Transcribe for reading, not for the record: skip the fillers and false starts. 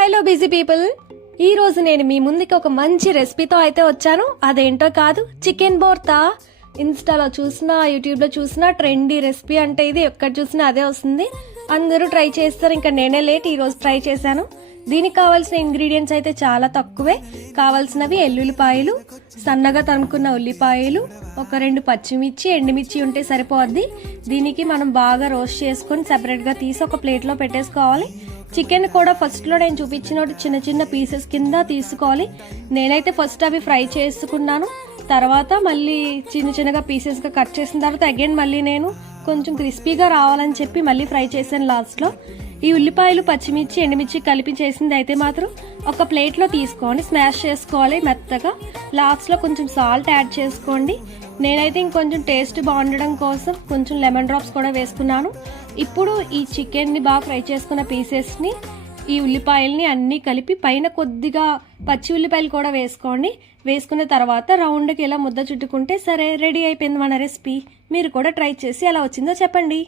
Hello busy people, ఈ రోజు నేను మీ ముందుకి ఒక మంచి రెసిపీతో అయితే వచ్చాను. అదేంటో కాదు, చికెన్ బోర్తా. ఇన్స్టాలో చూసినా యూట్యూబ్లో చూసినా ట్రెండీ రెసిపీ అంటే ఇది ఎక్కడ చూసినా అదే వస్తుంది. అందరూ ట్రై చేస్తారు, ఇంకా నేనే లేట్ ఈరోజు ట్రై చేశాను. దీనికి కావాల్సిన ఇంగ్రీడియంట్స్ అయితే చాలా తక్కువే. కావాల్సినవి ఎల్లుల్లిపాయలు, సన్నగా తరుముకున్న ఉల్లిపాయలు, ఒక 2 పచ్చిమిర్చి, ఎండుమిర్చి ఉంటే సరిపోద్ది. దీనికి మనం బాగా రోస్ట్ చేసుకొని సెపరేట్గా తీసి ఒక ప్లేట్లో పెట్టేసుకోవాలి. చికెన్ కూడా ఫస్ట్లో నేను చూపించినట్టు చిన్న చిన్న పీసెస్ కింద తీసుకోవాలి. నేనైతే ఫస్ట్ అవి ఫ్రై చేసుకున్నాను, తర్వాత మళ్ళీ చిన్న చిన్నగా పీసెస్గా కట్ చేసిన తర్వాత అగైన్ మళ్ళీ నేను కొంచెం క్రిస్పీగా రావాలని చెప్పి మళ్ళీ ఫ్రై చేశాను లాస్ట్లో. ఈ ఉల్లిపాయలు, పచ్చిమిర్చి, ఎండుమిర్చి కలిపి చేసింది అయితే మాత్రం ఒక ప్లేట్లో తీసుకోండి, స్మాష్ చేసుకోవాలి మెత్తగా. లాస్ట్లో కొంచెం సాల్ట్ యాడ్ చేసుకోండి. నేనైతే ఇంకొంచెం టేస్ట్ బాగుండడం కోసం కొంచెం లెమన్ డ్రాప్స్ కూడా వేసుకున్నాను. ఇప్పుడు ఈ చికెన్ని బాగా ఫ్రై చేసుకున్న పీసెస్ని, ఈ ఉల్లిపాయల్ని అన్నీ కలిపి పైన కొద్దిగా పచ్చి ఉల్లిపాయలు కూడా వేసుకోండి. వేసుకున్న తర్వాత రౌండ్కి ఇలా ముద్ద చుట్టుకుంటే సరే, రెడీ అయిపోయింది మన రెసిపీ. మీరు కూడా ట్రై చేసి ఎలా వచ్చిందో చెప్పండి.